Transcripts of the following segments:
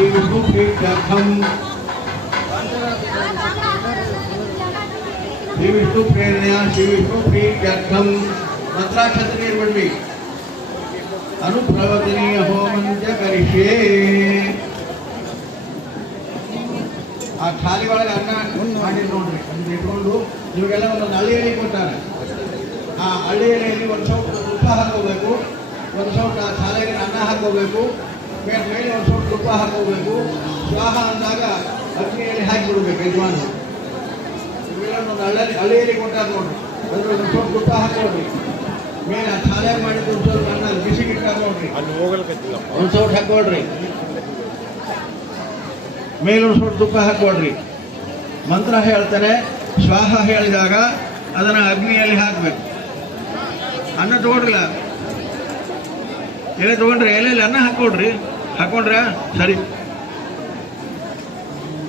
ಶ್ರೀವಿಷ್ಣುಪ್ರೀತ್ಯರ್ಥಂ ಶ್ರೀವಿಷ್ಣು ಪ್ರೇರಣೆಯ ಶ್ರೀವಿಷ್ಣು ಪ್ರೀತ್ಯರ್ಥಂ ಮಂತ್ರಾಕ್ಷತೆ ನಿರ್ಮಡಿ ಅನುಪ್ರವಚನೀಯ ಹೋಮಂಚ ಕರಿಷ್ಯೇ. ಆ ಖಾಲಿ ಒಳಗೆ ಅನ್ನ ಮಾಡಿ ನೋಡ್ರಿ ಅದನ್ನ ಇಟ್ಕೊಂಡು ಇವಾಗೆಲ್ಲ ಒಂದು ಹಳ್ಳಿಯಲ್ಲಿ ಕೊಟ್ಟಾರೆ ಆ ಹಳ್ಳಿಯಲ್ಲಿ ಒಂದು ಸೌಟ್ ಉಪ್ಪ ಹಾಕೋಬೇಕು, ಒಂದು ಸೌಟ್ ಆ ಶಾಲೆಗೆ ಅನ್ನ ಹಾಕೋಬೇಕು ಮೇಲೆ ಮೇಲೆ ಒಂದು ಸ್ವಲ್ಪ ತುಪ್ಪ ಹಾಕೋಬೇಕು ಶ್ವಾಹ ಅಂದಾಗ ಅಗ್ನಿಯಲ್ಲಿ ಹಾಕಿಬಿಡ್ಬೇಕು ಯಜಮಾನ ಒಂದು ಹಳ್ಳಲ್ಲಿ ಹಳ್ಳಿಯಲ್ಲಿ ಕೊಟ್ಟಾಗ ನೋಡಿ. ಅದ್ರಲ್ಲಿ ಒಂದು ಸ್ವಲ್ಪ ತುಪ್ಪ ಹಾಕೊಳ್ರಿ ಮೇಲೆ ಅದು ಸಾಲೆ ಮಾಡಿದ್ದು ಒಂದು ಸ್ವಲ್ಪ ಅಲ್ಲಿ ಬಿಸಿ ಇಟ್ಟಾಗ ಒಂದು ಸೌಟ್ ಹಾಕೊಳ್ರಿ ಮೇಲೊಂದು ಸ್ವಲ್ಪ ತುಪ್ಪ ಹಾಕೊಳ್ರಿ ಮಂತ್ರ ಹೇಳ್ತಾರೆ ಶ್ವಾಹ ಹೇಳಿದಾಗ ಅದನ್ನು ಅಗ್ನಿಯಲ್ಲಿ ಹಾಕಬೇಕು. ಅನ್ನ ತಗೊಳ್ರಲ್ಲ ಎಲೆ ತಗೊಂಡ್ರಿ ಎಲೆಯಲ್ಲಿ ಅನ್ನ ಹಾಕೊಡ್ರಿ ಹಾಕೊಂಡ್ರ ಸರಿ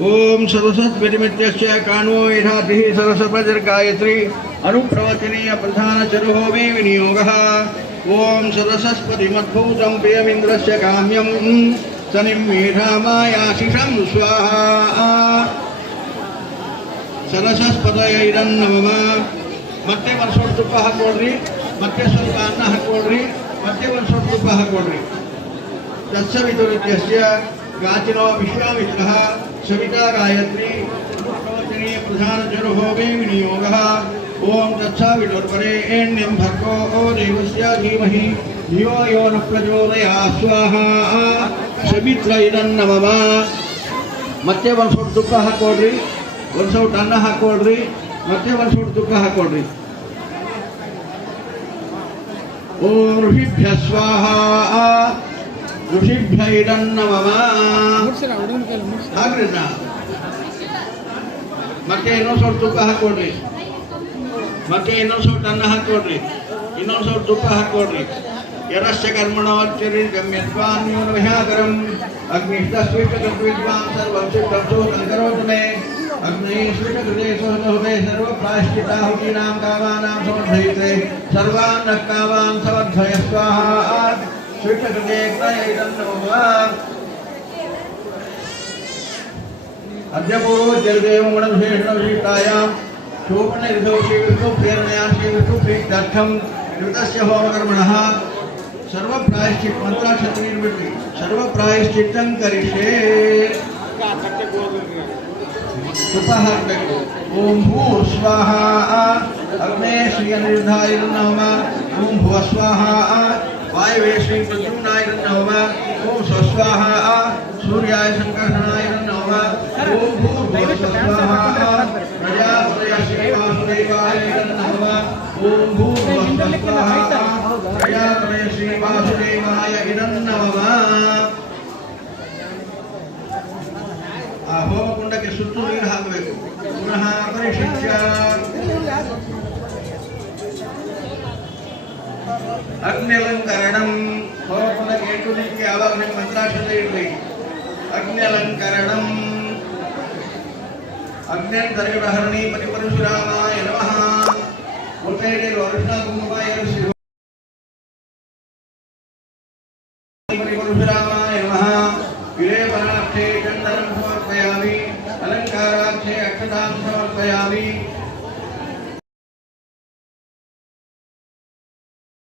ಓಂ ಸರಸ್ವತ್ ವಿನಿಮಿತ್ಯಸ್ಯ ಕಾಣೋ ಯಥಾತಿ ಸರಸ್ವತಿರ್ ಗಾಯತ್ರಿ ಅನುಪ್ರವಚನೀಯ ಪ್ರಧಾನ ಚರುಹೋಮಿ ವಿನಿಯೋಗ ಓಂ ಸರಸ್ವತಿ ಮದ್ಭೂತಂ ಪ್ರಿಯಮಿಂದ್ರಸ್ಯ ಕಾಮ್ಯಂ ಸನಿಂ ಮೇಧಾಮಾಯಾಶಿಷಂ ಸ್ವಾಹಾ ಸರಸಸ್ಪದೈರನ್ನಮ ಮತ್ತೆ ಒಂದು ಸ್ವಲ್ಪ ತುಪ್ಪ ಹಾಕೊಳ್ರಿ ಮತ್ತೆ ಸ್ವಲ್ಪ ಅನ್ನ ಹಾಕೊಳ್ರಿ ಮತ್ತೆ ಒಂದು ಸ್ವಲ್ಪ ತುಪ್ಪ ಹಾಕೊಳ್ರಿ ತತ್ಸವಿತುರಿತ್ಯಸ್ಯ ಗಾಚಿನೋ ವಿಶ್ವಾಮಿತ್ರಃ ಸವಿತಾ ಗಾಯತ್ರಿ ಪ್ರವಚನೀಯ ಪ್ರಧಾನ ಜರುಹೋಮೇ ವಿನಿಯೋಗಃ ಓಂ ತತ್ಸವಿತುರ್ಪರೆ ಏಣ್ಯಂ ಭರ್ಗೋ ಓ ದೇವಸ್ಯ ಧೀಮಹಿ ಧಿಯೋ ಯೋ ನ ಪ್ರಚೋದಯಾ ಸ್ವಾಹಾ ಸವಿತ್ರ ಇದನ್ನಮಮ ಮತ್ತೆ ಒಂದು ಸ್ವಲ್ಪ ತುಪ್ಪ ಹಾಕೊಳ್ರಿ ಒಂದು ಸೌಟ್ ಅನ್ನ ಹಾಕೊಳ್ರಿ ಮತ್ತೆ ಒಂದು ಸೌಟ್ ತುಪ್ಪ ಹಾಕೊಳ್ರಿ ಓಂ ಋಷಿಭ್ಯ ಸ್ವಾಹ ಋಷಿಭ್ಯ ಇಡನ್ನಮ ಹಾಕ್ರಿ ಮತ್ತೆ ಇನ್ನೊಂದು ಸ್ವಲ್ಪ ತುಪ್ಪ ಹಾಕೊಡ್ರಿ ಮತ್ತೆ ಇನ್ನೊಂದು ಸ್ವಲ್ಪ ಅನ್ನ ಹಾಕೊಡ್ರಿ ಇನ್ನೊಂದು ಸ್ವಲ್ಪ ತುಪ್ಪ ಹಾಕೊಡ್ರಿ ಯರಶ್ಯ ಕರ್ಮಣವಚ್ಚರಿ ಗಮ್ಯತ್ವಾನ್ಯೂನಭ್ಯಾಕರಂ ಅಗ್ನಿಷ್ಟ ಸ್ವೀಕೃತ ವಿದ್ವಾನ್ ಸರ್ವಂಶಿ ತಂಸೋ ಸಂಕರೋತಮೇ अग्नेश्विन कृते सुहृदहुते सर्वप्राश्चिताहुतीनां कामानां समर्थयित्रे सर्वान् नः कामान् समर्थय स्वाहा स्विष्णकृते ग्रहयितं नमो अद्य पूर्वोच्चर्देव गुणविशेषणविशिष्टायां शोपनिर्धौ श्रीविष्णुप्रेरणया श्रीविष्णुप्रीत्यर्थं कृतस्य होमकर्मणः सर्वप्रायश्चित मन्त्राक्षतिनिर्मिति सर्वप्रायश्चित्तं करिष्ये उपहर्मिक ओम भू स्वाहा अग्ने श्रिय निर्धाय नम स्वाहा वायवे श्री प्रद्युम्नाय नम ओम स्वस्वाहा सूर्याय शंकरनाय नम ओम भू स्वाहा प्रजापतय श्री वासुदेवाय नम ओम भू स्वाहा ಹೋಮಕುಂಡಕ್ಕೆ ಸುತ್ತು ನೀರು ಹಾಕಬೇಕು ಪುನಃ ಪರಿಶಿಷ್ಯ ಅಗ್ನಿ ಅಗ್ನಿಲಂಕರಣಂ ಹೋಮಕುಂಡಕ್ಕೆ ಎಂಟು ನಿಮಗೆ ಯಾವಾಗ ನಿಮ್ಮ ಮಂತ್ರಾಕ್ಷತೆ ಇರಲಿ ಅಗ್ನಿಲಂಕರಣಂ ಅಗ್ನಂತರ್ಗಣಹರಣಿ ಪರಿಪರಶುರಾಮ ನಮಃ ಮುತ್ತೈದೇರು ಅರ್ಜುನ ಕುಂಭ ಶಿವ ಪರಿಪರಶುರಾಮ ನಮಃ ಇರೇ ಪರಾಕ್ಷೇ ಚಂದರಂ समर्पयामि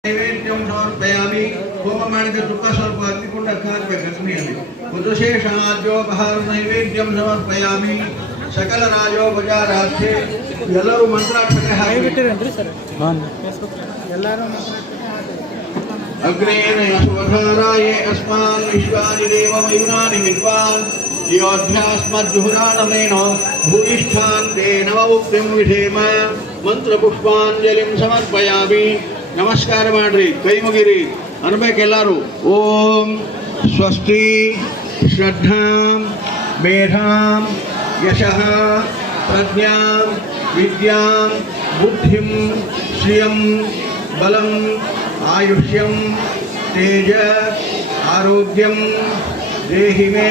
ನೈವೇದ್ಯಂ ಸಮರ್ಪಯಾಮಿ ಹೋಮ ಮಾಡಿದ ತುಪ್ಪ ಸ್ವಲ್ಪ ಹತ್ತಿಕೊಂಡು ಹಾಕಬೇಕು ಅಗ್ನಿಯಲ್ಲಿ ಮಧುಶೇಷಾದ್ಯೋಪಹಾರ ನೈವೇದ್ಯಂ ಸಮರ್ಪಯಾಮಿ ಸಕಲ ರಾಜೋಪಚಾರಾರ್ಥೆ ಎಲ್ಲರೂ ಮಂತ್ರಾಕ್ಷತೆ ಹಾಕಿ ಬಿಟ್ಟಿರೇನ್ರಿ ಸರ್ ಎಲ್ಲಾರು अग्नेन यशवधाराये अस्मान् विश्वानि देवमयुनानि विद्वान् योऽध्यास्मज्जुहुराणमेन भूयिष्ठान् ते नवमुक्तिं विधेम ಮಂತ್ರಪುಷ್ಪಾಂಜಲಿಂ ಸಮರ್ಪಯಾಮಿ ನಮಸ್ಕಾರ ಮಾಡ್ರಿ ಕೈ ಮುಗಿರಿ ಅನ್ಬೇಕೆಲ್ಲರೂ ಓಂ ಸ್ವಸ್ತಿ ಶ್ರದ್ಧಾಂ ಮೇಧಾಂ ಯಶಃ ಪ್ರಜ್ಞಾಂ ವಿದ್ಯಾಂ ಬುದ್ಧಿಂ ಶ್ರಿಯಂ ಬಲಂ ಆಯುಷ್ಯಂ ತೇಜ ಆರೋಗ್ಯಂ ದೇಹಿ ಮೇ